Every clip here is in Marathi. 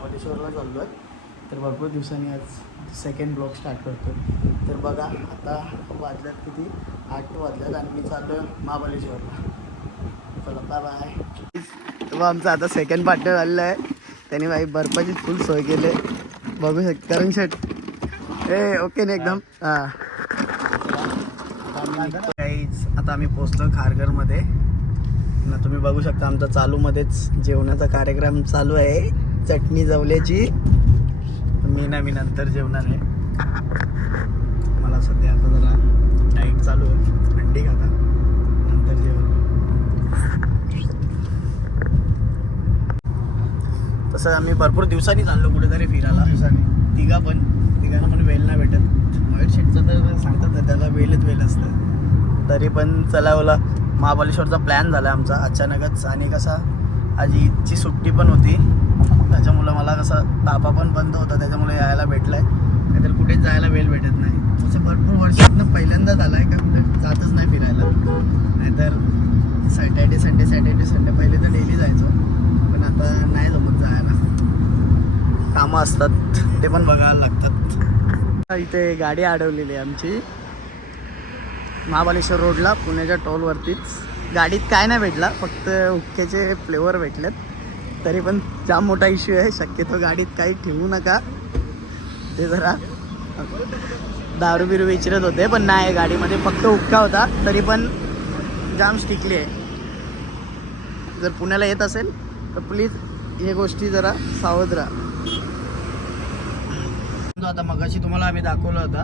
महाबळेश्वरला चाललो आहे. तर भरपूर दिवसांनी आज सेकंड ब्लॉग स्टार्ट करतो. तर बघा आता वाजल्यात किती, 8 वाजल्यात आणि मी चाललो आहे महाबळेश्वरला. चला बाय बाय. तेव्हा आमचा आता सेकंड पार्टनर आलेला आहे. त्यांनी बाई बर्फाची फुल सोय केली, बघू शकता. करण शेट ओके ना एकदम. हां आता आम्ही पोचलो खारघरमध्ये ना. तुम्ही बघू शकता आमचा चालूमध्येच जेवणाचा कार्यक्रम चालू आहे. चटणी जवल्याची. मी नंतर जेवणार आहे. मला सध्या आता जरा डाईट चालू आहे, अंडी खाता नंतर जेवण. तसं आम्ही भरपूर दिवसांनी चाललो कुठेतरी फिरायला. तिघांना पण वेळ नाही भेटत. मयूर शेटचं तर सांगतात त्याला वेळच वेळ असतं. तरी पण चला महाबळेश्वरचा प्लॅन झाला आमचा अचानकच. आणि कसा आज ईदची सुट्टी पण होती, त्याच्यामुळं मला कसं तापा पण बंद होता, त्याच्यामुळे यायला भेटलं आहे. नाहीतर कुठेच जायला वेळ भेटत नाही. तसं भरपूर वर्षातनं पहिल्यांदा झालं आहे का कुठे जातच नाही फिरायला. नाहीतर सॅटर्डे संडे पहिले तर डेली जायचो, पण आता नाही जमत जायला. कामं असतात ते पण बघायला लागतात. इथे गाडी अडवलेली आहे आमची महाबळेश्वर रोडला, पुण्याच्या टोलवरतीच. गाडीत काय नाही भेटला, फक्त हुक्क्याचे फ्लेवर भेटलेत. तरी पण जाम मोठा इश्यू आहे. शक्यतो गाडीत काही ठेवू नका. ते जरा दारू बिरू विचारत होते, पण नाही, गाडीमध्ये फक्त हुक्का होता. तरी पण जाम स्टिकली आहे. जर पुण्याला येत असेल तर प्लीज हे गोष्टी जरा सावध राहा. आता मगाशी तुम्हाला आम्ही दाखवलं होता,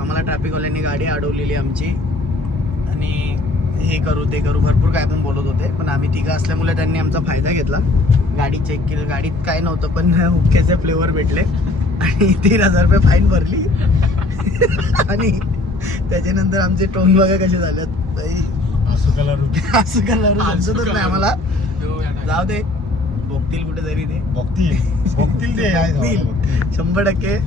आम्हाला ट्रॅफिकवाल्यांनी गाडी अडवलेली आमची आणि हे करू ते करू भरपूर काय पण बोलत होते. पण आम्ही तिघं असल्यामुळे त्यांनी आमचा फायदा घेतला. गाडी चेक केली, गाडीत काय नव्हतं, पण हुक्क्याचे फ्लेवर भेटले आणि 13,000 रुपये फाईन भरली. आणि त्याच्यानंतर आमचे टोन बघा कसे झालेत. असू कलर समजतच नाही आम्हाला. जाऊ दे, बघतील कुठेतरी ते बघतील 100%.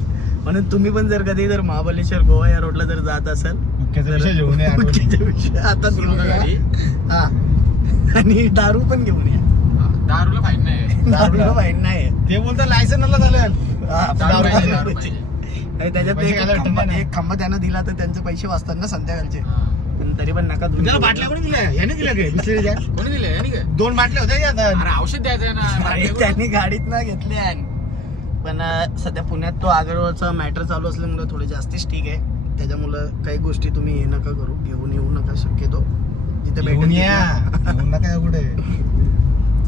म्हणून तुम्ही पण जर कधी जर महाबळेश्वर गोवा या रोडला जर जात असाल आता घेऊन या. हा, आणि दारू पण घेऊन या. दारूला फाईन नाही. ते बोलतात लायसनला झालं. त्याच्यात एक खांबा त्यांना दिला तर त्यांचे पैसे वाचतात ना संध्याकाळचे. तरी पण नका. बाटल्या कोणी दिल्या? याने दिल्या काय? बिस्लरीच्या कोणी दिले? याने काय? 2 बाटल्या होत्या. अरे औषध द्यायचं ना. त्यांनी गाडीत ना घेतले. पण सध्या पुण्यात तो आगरवालचा मॅटर चालू असल्यामुळे थोडे जास्तीच ठीक आहे. त्याच्यामुळं काही गोष्टी तुम्ही हे नका करू, घेऊन येऊ नका शक्यतो. जिथे भेटून नका कुठे.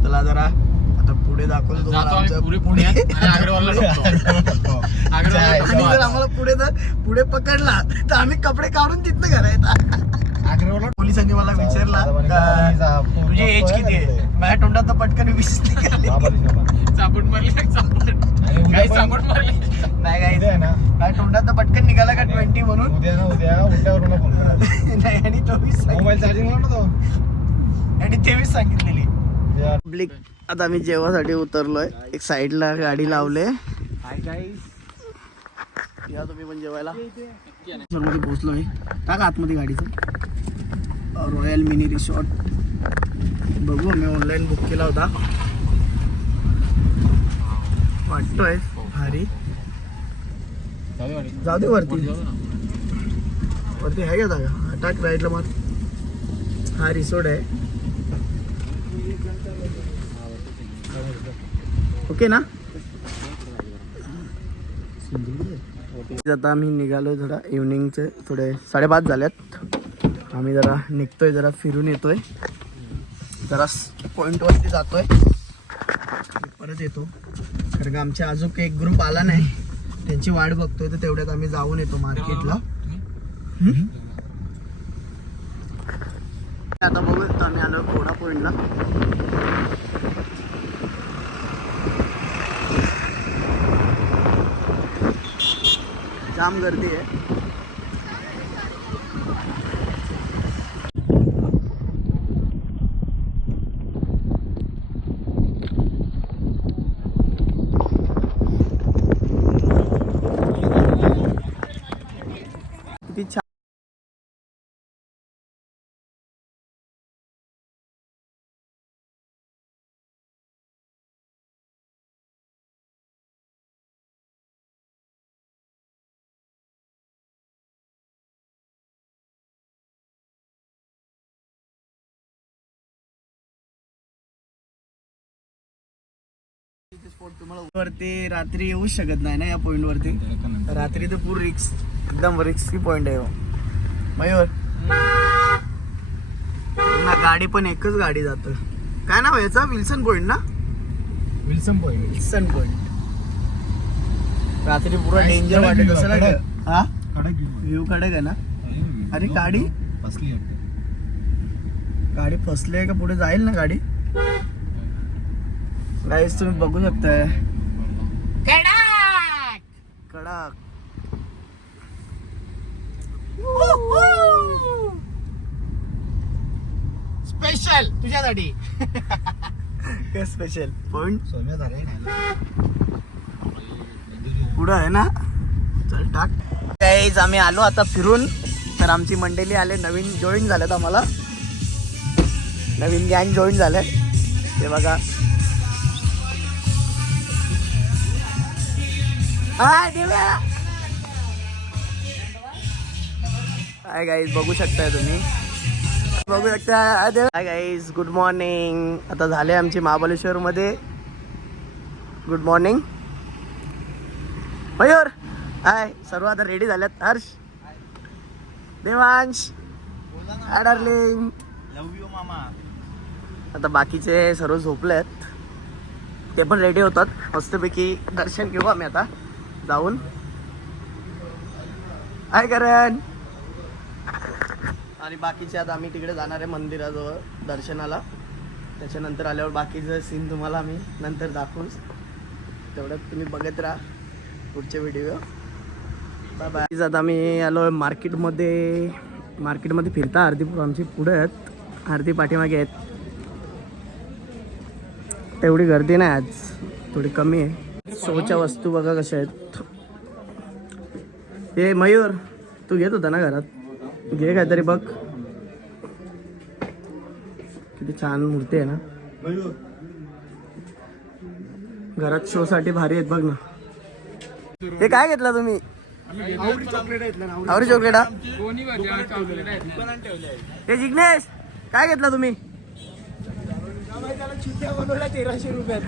चला जरा आता पुढे दाखवलं तुम्हाला पुण्यात जर आम्हाला पुढे पकडला तर आम्ही कपडे काढून तिथनं घरायचा. पोलिसांनी मला विचारला तुझी एज किती आहे. माझ्या तोंडात पटकन वीस चापट मारली काही चापट मारली नाही काही माझ्या तोंडात पटकन निघाला का 20 म्हणून. नाही आणि 24 मोबाईल चार्जिंग आणि 23 सांगितलेली. पब्लिक आता आम्ही जेवासाठी उतरलोय. एक साईडला गाडी लावले. या तुम्ही पण जेवायला. मध्ये पोहोचलोय. टाका आतमध्ये गाडीचं. रॉयल मिनी रिसॉर्ट बघू, आम्ही ऑनलाईन बुक केला होता. वाटतोय भारी. जाऊ दे वरती आहे का जागा. टाक राईटला मग. हा रिसॉर्ट आहे. ओके ना. आता आम्ही निघालोय थोडा इव्हनिंगचे, थोडे 5:30 झाल्यात. आम्ही जरा निघतोय, जरा फिरून येतोय, जरा पॉईंटवरती जातोय, परत येतो. कारण का आमच्या अजून एक ग्रुप आला नाही, त्यांची वाट बघतोय. तर तेवढ्यात आम्ही जाऊन येतो मार्केटला. आता बघू आम्ही आलो घोडा पॉईंटला. जाम गर्दी आहे. किती छान बाकीचे स्पॉट तुम्हाला वरती रात्री येऊच शकत नाही ना या पॉइंट वरती. रात्री तर पूर्ण रिक्स, एकदम रिक्सी पॉइंट आहे हो. मयूर ना गाडी पण एकच गाडी जातं. काय नाव आहे याचा? विल्सन पॉइंट ना? Wilson point. Wilson point. रात्री पुरा डेंजर वाटत असेल ना. हा व्ह्यू कडक आहे ना. अरे गाडी फसली गाडी फसली आहे का? पुढे जाईल ना गाडी. गाईस तुम्ही बघू शकताय कडक. स्पेशल तुझ्यासाठी. काय स्पेशल पॉइंट सोम्या झाले पुढं आहे ना. चल टाक. गाईज आम्ही आलो आता फिरून. तर आमची मंडळी आले, नवीन जॉईन झालेत, आम्हाला नवीन गँग जॉईन झाले. ते बघा. हाय गाईज बघू शकताय तुम्ही, बघू शकता. Hi guys good morning. आता झाले आमची महाबळेश्वर मध्ये. Good morning Mayur. हाय. सर्व आता रेडी झाल्यात. Harsh, Devansh, hi darling, love you मामा. आता बाकीचे सर्व झोपले आहेत, ते पण रेडी होतात. मस्तपैकी दर्शन घेऊ आम्ही आता जाऊन. हाय करण. आणि बाकीचे आता आम्ही तिकडे जाणार आहे मंदिराजवळ दर्शनाला. त्याच्यानंतर आल्यावर बाकीचं सीन तुम्हाला आम्ही नंतर दाखवूच. तेवढ्यात तुम्ही बघत राहा पुढचे व्हिडिओ. Bye bye. आता आम्ही आलो मार्केटमध्ये. मार्केटमध्ये फिरता. आरती आमची पुढे आहेत, आरती पाठीमागे आहेत. तेवढी गर्दी नाही आज, थोडी कमी आहे. शोच्या वस्तू बघा कशा आहेत. ते मयूर तू घेत होता ना घरात, घे काहीतरी बघ. किती छान मूर्ती आहे ना. घरात शो साठी भारी आहेत बघ ना. हे काय घेतला तुम्ही? आवडी चॉकलेट. हे जिग्नेश काय घेतला तुम्ही? 1300 रुपयात.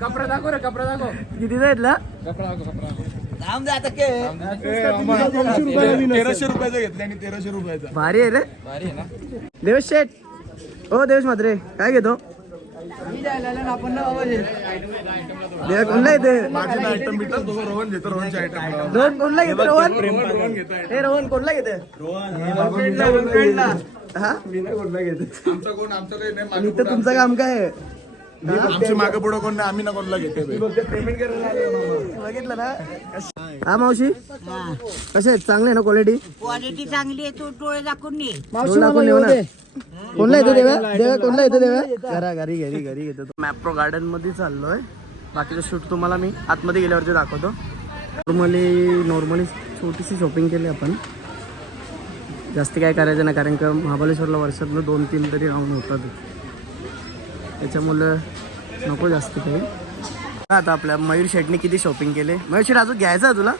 कपडा दाखव रे, कपडा दाखव. कितीचा घेतला? कपडा दाखव, कपडा दाखव. 1300 रुपयाचा घेतला आणि 1300 रुपयाचा. भारी आहे रे. भारी आहे ना. देवेश शेठ. ओ देवेश म्हात्रे काय घेतो? देव कोणला येते? आयटम भेटतात तो रोहन घेतो. रोहनचे आयटम. रोहन कोणला घेतो? रोहन रोहन घेतो. हे रोहन कोणला घेते? हा आमचा कोण आमचं काही नाही. इथं तुमचं काम काय आहे? आमच्या मागे पुढे कोण नाही. आम्ही ना कोणला घेते. बघितलं ना. हा मावशी कसे आहेत? चांगले ना क्वालिटी? क्वालिटी चांगली आहे. तू डोळे दाखवून ये. कोणला येतो देवा? देवा कोणला येतो देवा? घरा घरी घरी घरी घेतो. मॅप्रो गार्डन मध्ये चाललोय. बाकीचं शूट तुम्हाला मी आतमध्ये गेल्यावरती दाखवतो. नॉर्मली छोटीशी शॉपिंग केली आपण. जास्ती काय करायचं ना, कारण का महाबळेश्वरला वर्षातनं 2-3 तरी राहून होतात. त्याच्यामुळं नको जास्त काही. आता आपल्या मयूर शेटने किती शॉपिंग केले? मयूर शेट अजून घ्यायचं आहे तुला?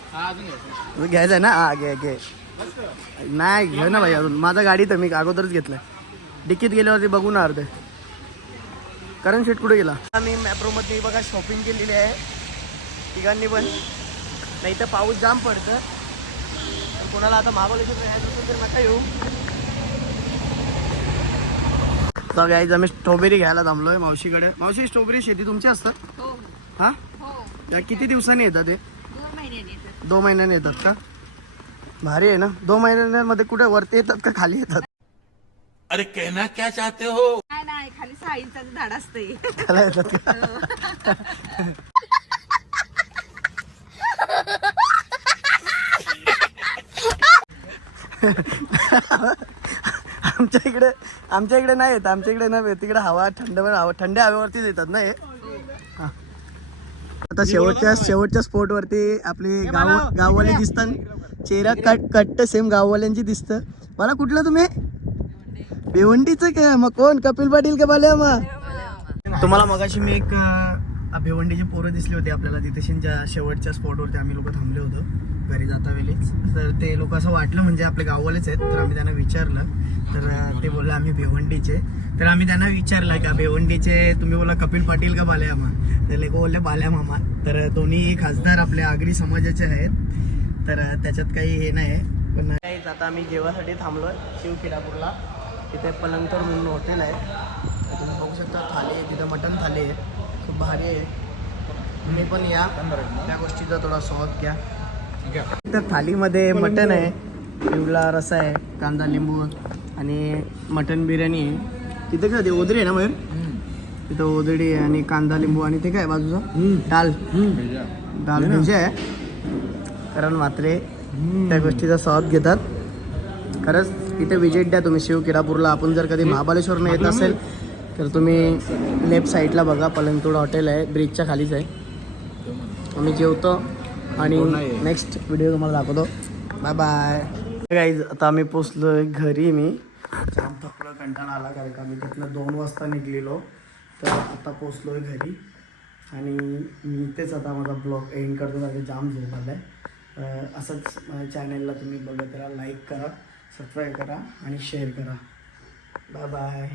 तुला घ्यायचं आहे ना? हा घे घे. नाही घे ना भाई अजून. माझा गाडी तर मी अगोदरच घेतलाय. डिकीत गेल्यावरती बघू ना अर्धे. करण शेट कुठे गेला? आम्ही मॅप्रोमध्ये बघा शॉपिंग केलेली आहे तिघांनी पण. नाही तर पाऊस जाम पडतं. तर कोणाला आता महाबळेश्वर यायचं असेल तर नका येऊ. तर गाईज आम्ही स्ट्रॉबेरी घ्यायला थांबलोय मावशीकडे. मावशी स्ट्रॉबेरी शेती तुमची असतात? हा. त्या किती दिवसांनी येतात ते? 2 महिन्याने येतात का? भारी आहे ना. 2 महिन्यांमध्ये कुठे वरती येतात का खाली येतात? अरे कहना क्या चाहते हो? नाही खाली 6 इंचाचं झाड असते. त्याला येतात का? आमच्या इकडे नाही येत. आमच्या इकडे नाही. तिकडे हवा थंड हवेवरतीच येतात ना हे. आता शेवटच्या स्पॉट वरती आपली गाववाले दिसतात. चेहरा कट्ट सेम गाववाल्यांची दिसत. मला कुठलं तुम्ही? भिवंडीचं काय? मग कोण? कपिल पाटील का बाल्या? मग तुम्हाला मगाशी मी एक भिवंडीचे पोरं दिसले होते आपल्याला तिथे ज्या शेवटच्या स्पॉटवरती आम्ही लोक थांबले होतो घरी जाता वेळीच. तर ते लोक असं वाटलं म्हणजे आपले गाववालेच आहेत. तर आम्ही त्यांना विचारलं तर ते बोलले आम्ही भिवंडीचे. तर आम्ही त्यांना विचारलं का भिवंडीचे तुम्ही बोला कपिल पाटील का बाल्या मामा. तर लोक बोलले बाल्या मामा. तर दोन्ही खासदार आपल्या आगरी समाजाचे आहेत. तर त्याच्यात काही हे नाही. पण आता आम्ही जेवासाठी थांबलो आहे शिवखेडापूरला. तिथे पलंगतर म्हणून हॉटेल आहे. तुम्ही बघू शकता थाली आहे तिथं मटण थाली आहे खूप भारी आहे. तुम्ही पण या त्या गोष्टीचा थोडा स्वाद घ्या. तर थालीमध्ये मटण आहे पिवळा रस्सा आहे कांदा लिंबू आणि मटण बिर्याणी आहे. तिथे काय ते ओदडी आहे ना मयूर तिथं ओदडी आहे आणि कांदा लिंबू आणि ते काय बाजूचा दाल भेजा आहे. कारण मात्रे त्या गोष्टीचा स्वाद घेतात. खरंच इथे विजिट द्या तुम्ही शिवखेडापूरला. आपण जर कधी महाबळेश्वरनं येत असेल तर तुम्ही लेफ्ट साईडला बघा पलंगतोड हॉटेल आहे ब्रिजच्या खालीच आहे. आम्ही जेवतो आणि नेक्स्ट व्हिडिओ तुम्हाला दाखवतो. Bye bye guys. आता आम्ही पोचलो घरी. मी जाम थकलो कंटाळा आला कारण का मी तिथनं 2 वाजता निघलेलो. तर आता पोचलो आहे घरी आणि मी तेच आता माझा ब्लॉग एंड करतो कारण जाम झोप आला आहे. असंच माझ्या चॅनलला तुम्ही बघत राहा. लाईक करा सबस्क्राईब करा आणि शेअर करा. Bye bye.